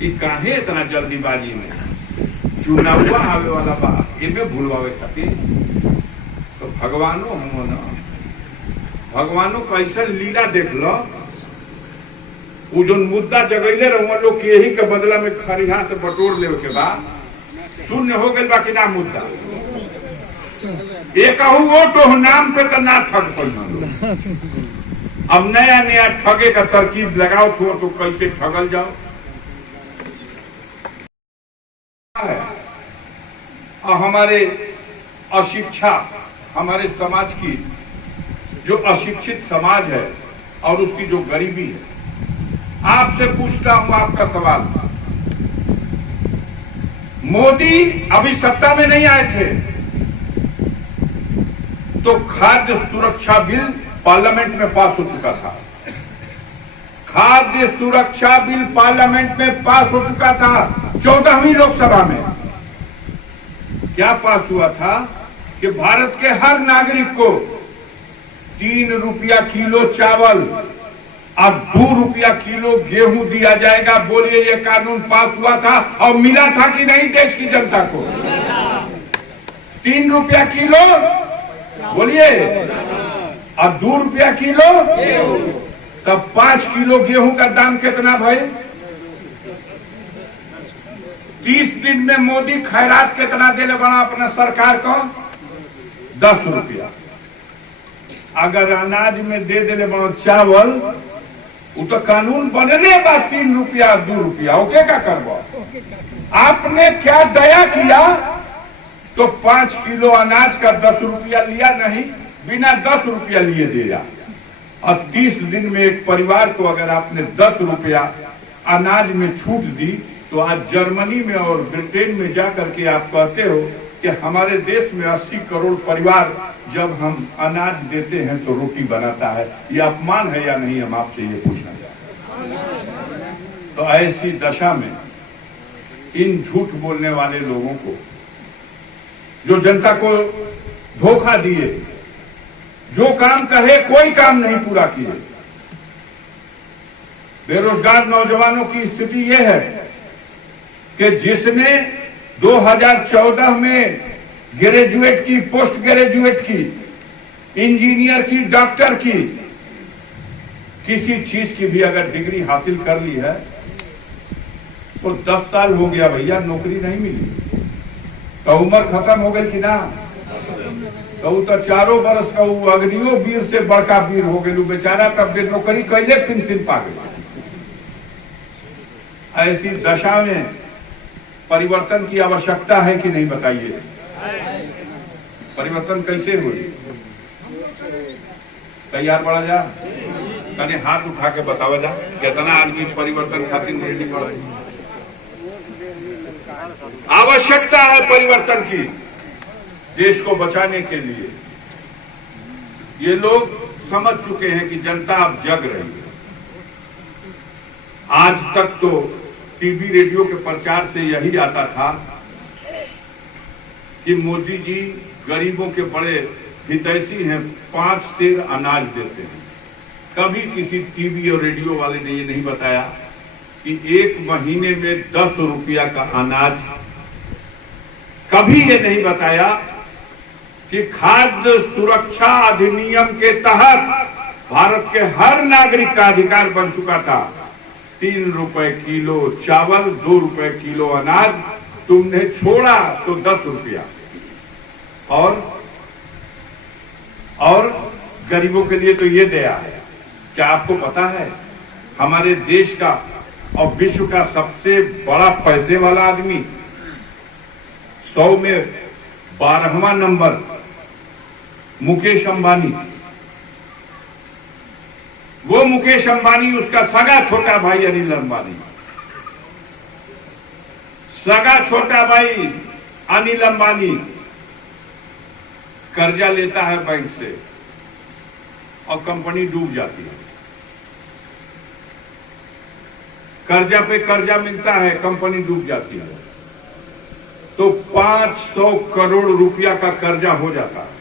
कि काहे इतना जल्दीबाजी में चुनाव आवे वाला बा एमे भूलवावे खातिर। तो भगवानो हम ना भगवानो कैसे लीला देख लो। वो जो मुद्दा जगैले रहो लोग यही के बदला में खरिहा से बटोर ले के बाद शून्य हो गए बाकी ना मुद्दा एक वोट नाम पे तो ना ठग पड़। अब नया नया ठगे का तरकीब लगाओ तो कैसे ठगल जाओ। और हमारे अशिक्षा हमारे समाज की जो अशिक्षित समाज है और उसकी जो गरीबी है, आपसे पूछता हूं आपका सवाल। मोदी अभी सत्ता में नहीं आए थे तो खाद्य सुरक्षा बिल पार्लियामेंट में पास हो चुका था। खाद्य सुरक्षा बिल पार्लियामेंट में पास हो चुका था 14वीं लोकसभा में। क्या पास हुआ था कि भारत के हर नागरिक को 3 रुपया किलो चावल और 2 रुपया किलो गेहूं दिया जाएगा। बोलिए ये कानून पास हुआ था और मिला था कि नहीं देश की जनता को? 3 रुपया किलो बोलिए और 2 रुपया किलो, तब 5 किलो गेहूं का दाम कितना भाई? 30 दिन में मोदी खैरात कितना देने बना अपना सरकार को? 10 रुपया। अगर अनाज में दे देने बना चावल, वो तो कानून बनने बाद 3 रुपया 2 रुपया ओके का करवा। आपने क्या दया किया तो 5 किलो अनाज का 10 रुपया लिया नहीं, बिना 10 रुपया लिए दिया। और 30 दिन में एक परिवार को अगर आपने 10 रुपया अनाज में छूट दी तो आज जर्मनी में और ब्रिटेन में जाकर के आप कहते हो कि हमारे देश में 80 करोड़ परिवार जब हम अनाज देते हैं तो रोटी बनाता है। यह अपमान है या नहीं, हम आपसे ये पूछना चाहते हैं। तो ऐसी दशा में इन झूठ बोलने वाले लोगों को, जो जनता को धोखा दिए, जो काम कहे कोई काम नहीं पूरा किए, बेरोजगार नौजवानों की स्थिति यह है कि जिसने 2014 में ग्रेजुएट की, पोस्ट ग्रेजुएट की, इंजीनियर की, डॉक्टर की, किसी चीज की भी अगर डिग्री हासिल कर ली है तो 10 साल हो गया भैया, नौकरी नहीं मिली तो उम्र खत्म हो गई कि ना? तो 4 बरस का अग्नियो वीर से बड़का वीर हो गए बेचारा, तब भी नौकरी कैले पेंशन पा गए। ऐसी दशा में परिवर्तन की आवश्यकता है कि नहीं बताइए? परिवर्तन कैसे हो? तैयार पड़ा जा, कने हाथ उठा के बतावा जा कितना आदमी परिवर्तन खातिर रेडी पड़ा। आवश्यकता है परिवर्तन की देश को बचाने के लिए। ये लोग समझ चुके हैं कि जनता अब जग रही है। आज तक तो टीवी रेडियो के प्रचार से यही आता था कि मोदी जी गरीबों के बड़े हितैषी हैं, 5 सेर अनाज देते हैं। कभी किसी टीवी और रेडियो वाले ने ये नहीं बताया कि 1 महीने में 10 रुपया का अनाज, कभी ये नहीं बताया कि खाद्य सुरक्षा अधिनियम के तहत भारत के हर नागरिक का अधिकार बन चुका था 3 रुपए किलो चावल, 2 रुपए किलो अनाज। तुमने छोड़ा तो 10 रुपया। और गरीबों के लिए तो ये दया है। क्या आपको पता है हमारे देश का और विश्व का सबसे बड़ा पैसे वाला आदमी 100 में 12वां नंबर मुकेश अंबानी। वो मुकेश अंबानी, उसका सगा छोटा भाई अनिल अंबानी, सगा छोटा भाई अनिल अंबानी कर्जा लेता है बैंक से और कंपनी डूब जाती है। कर्जा पे कर्जा मिलता है, कंपनी डूब जाती है। तो 500 करोड़ रुपया का कर्जा हो जाता है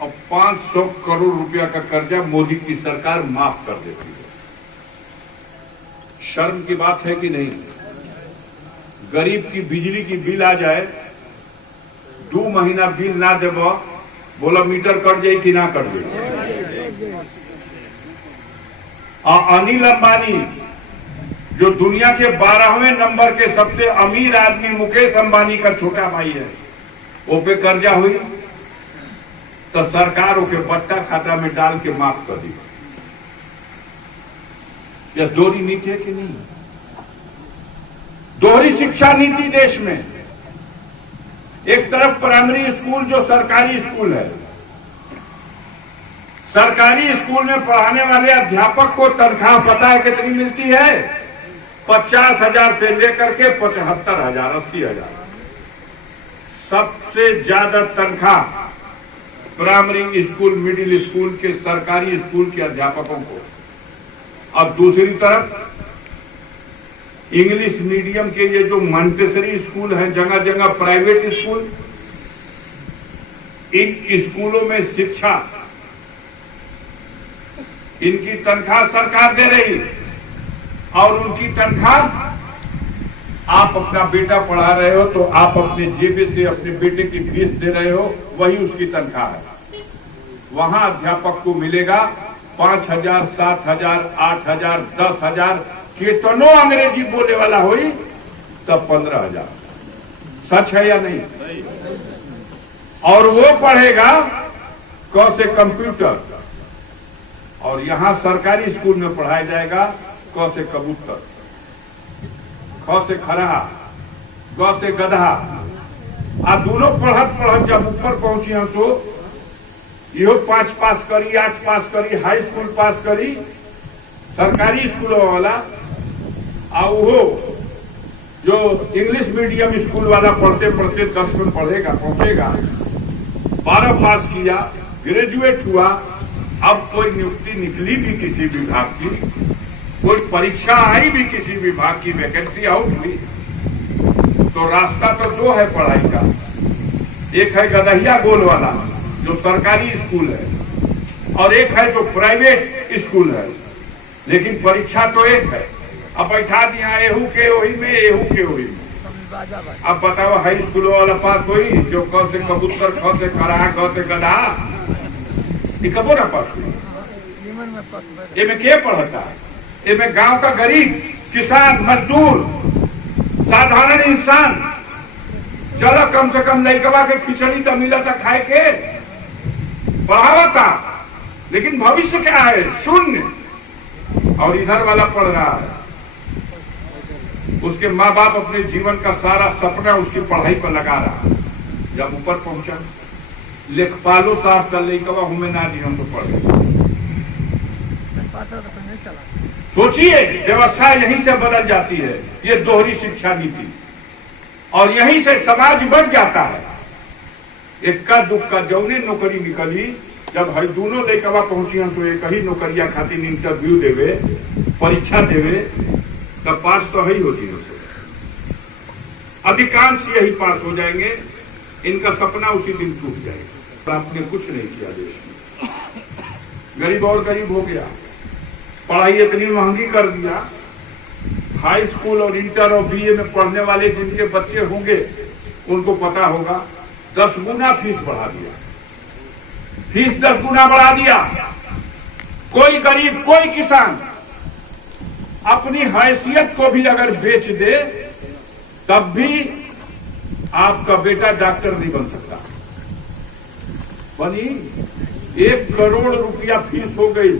और 500 करोड़ रुपया का कर्जा मोदी की सरकार माफ कर देती है। शर्म की बात है कि नहीं? गरीब की बिजली की बिल आ जाए, 2 महीना बिल ना देबो, बोला मीटर कट जाए कि ना कट जाए। और अनिल अंबानी जो दुनिया के 12वें नंबर के सबसे अमीर आदमी मुकेश अंबानी का छोटा भाई है, वो पे कर्जा हुई तो सरकार ओके बट्टा खाता में डाल के माफ कर दी। यह दोहरी नीति है कि नहीं? दोहरी शिक्षा नीति देश में। एक तरफ प्राइमरी स्कूल जो सरकारी स्कूल है, सरकारी स्कूल में पढ़ाने वाले अध्यापक को तनख्वाह पता है कितनी मिलती है? 50,000 से लेकर के 75,000, 80,000। सबसे ज्यादा तनख्वाह प्राइमरी स्कूल, मिडिल स्कूल के, सरकारी स्कूल के अध्यापकों को। अब दूसरी तरफ इंग्लिश मीडियम के ये जो मॉन्टेसरी स्कूल हैं, जगह जगह प्राइवेट स्कूल, इन स्कूलों में शिक्षा, इनकी तनख्वाह सरकार दे रही और उनकी तनख्वाह आप अपना बेटा पढ़ा रहे हो तो आप अपने जेब से अपने बेटे की फीस दे रहे हो, वही उसकी तनख्वाह है। वहां अध्यापक को मिलेगा 5,000, 7,000, 8,000, 10,000, कितनो अंग्रेजी बोले वाला हुई तब 15,000। सच है या नहीं? और वो पढ़ेगा क से कंप्यूटर, और यहां सरकारी स्कूल में पढ़ाया जाएगा क से कबूतर, ख से खरहा, ग से गधा। आ दोनों पढ़त पढ़त जब ऊपर पहुंची हम तो यो 5 पास करी, 8 पास करी, हाई स्कूल पास करी, सरकारी स्कूलों वाला। और वो जो इंग्लिश मीडियम स्कूल वाला पढ़ते पढ़ते 10 में पढ़ेगा, पहुंचेगा, 12 पास किया, ग्रेजुएट हुआ। अब कोई नियुक्ति निकली भी किसी विभाग की, कोई परीक्षा आई भी किसी विभाग की, वैकेंसी आउट हुई, तो रास्ता तो 2 है पढ़ाई का। एक है गदहिया गोल वाला जो सरकारी स्कूल है, और एक है जो प्राइवेट स्कूल है, लेकिन परीक्षा तो एक है। अब बैठा दिया एहू के वही में, एहू के वही में। अब बताओ हाई स्कूल वाला पास हुई जो क से कबूतर, ख से खरहा, ग से गधा, कबो ना पास हुई। ये के पढ़ता है? ये गांव का गरीब, किसान, मजदूर, साधारण इंसान, चलो कम से कम लइकवा के खिचड़ी तो मिला था खाए के, पढ़ावा था, लेकिन भविष्य क्या है? शून्य। और इधर वाला पढ़ रहा है, उसके माँ बाप अपने जीवन का सारा सपना उसकी पढ़ाई पर लगा रहा है। जब ऊपर पहुंचा, लेखपालो साहब का लइकवा हमें ना दी, हम तो पढ़ गए। सोचिए, व्यवस्था यहीं से बदल जाती है, ये दोहरी शिक्षा नीति, और यहीं से समाज बन जाता है। इक्का दुक्का जौने नौकरी निकली, जब हर दोनों लइकवा पहुंची हम तो एक ही नौकरिया खातिर इंटरव्यू देवे, परीक्षा देवे, तब पास तो ही होती है। अधिकांश यही पास हो जाएंगे, इनका सपना उसी दिन टूट जाएगा। आपने कुछ नहीं किया देश में, गरीब और गरीब हो गया, पढ़ाई इतनी महंगी कर दिया। हाई स्कूल और इंटर और बीए में पढ़ने वाले जिनके बच्चे होंगे उनको पता होगा, 10 गुना फीस बढ़ा दिया, फीस 10 गुना बढ़ा दिया। कोई गरीब, कोई किसान अपनी हैसियत को भी अगर बेच दे तब भी आपका बेटा डॉक्टर नहीं बन सकता। बनी 1 करोड़ रुपया फीस हो गई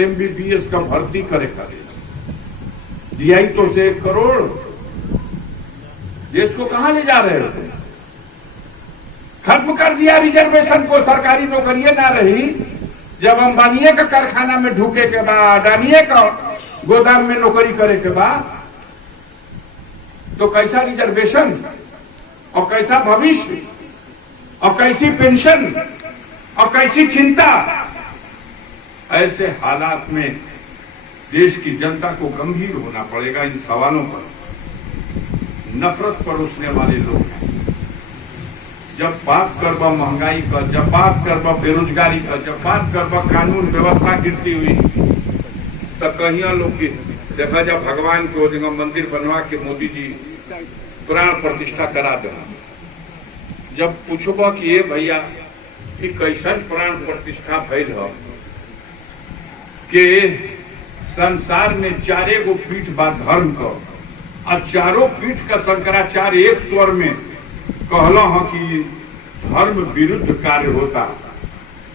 MBBS का भर्ती करे दिया ही तो से 1 करोड़। देश को कहां ले जा रहे थे? खत्म कर दिया रिजर्वेशन को, सरकारी नौकरियां ना रही। जब अंबानिये का कारखाना में ढूके के बाद, अडानिये का गोदाम में नौकरी करे के बाद, तो कैसा रिजर्वेशन और कैसा भविष्य और कैसी पेंशन और कैसी चिंता। ऐसे हालात में देश की जनता को गंभीर होना पड़ेगा। इन सवालों पर नफरत परोसने वाले लोग हैं। जब बात करबा महंगाई का, जब बात करबा बेरोजगारी का, जब बात करबा कानून व्यवस्था गिरती हुई, तो कहिया लोग की देखा जा भगवान के वो जगह मंदिर बनवा के मोदी जी प्राण प्रतिष्ठा करा दे। जब पूछब कि ये भैया कि कैसन प्राण प्रतिष्ठा भइल हो कि संसार में 4 गो पीठ बा धर्म का, और चारों पीठ का शंकराचार्य एक स्वर में कहला हो कि धर्म विरुद्ध कार्य होता,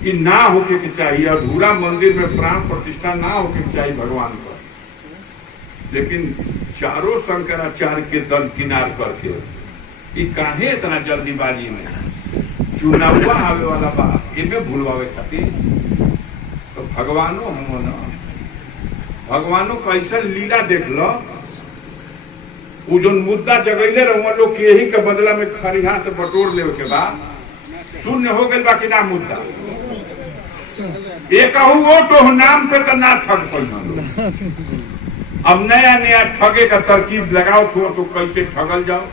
ये ना होके के चाहिए। अधूरा मंदिर में प्राण प्रतिष्ठा ना होके के चाहिए भगवान का। लेकिन चारों शंकराचार्य के दल किनार करके ये काहे इतना जल्दीबाजी में चुनाव आवे वाला बा इनमें भूलवावे खातिर। तो भगवानो हम ना भगवानो कैसा लीला देख लो। वो जो मुद्दा जगैले रहो लोग यही के बदला में खरिहा से बटोर ले के बाद शून्य हो गए बाकी ना मुद्दा एक वोट नाम पे तो ना ठग पाई। अब नया नया ठगे का तरकीब लगाओ तो कैसे ठगल जाओ।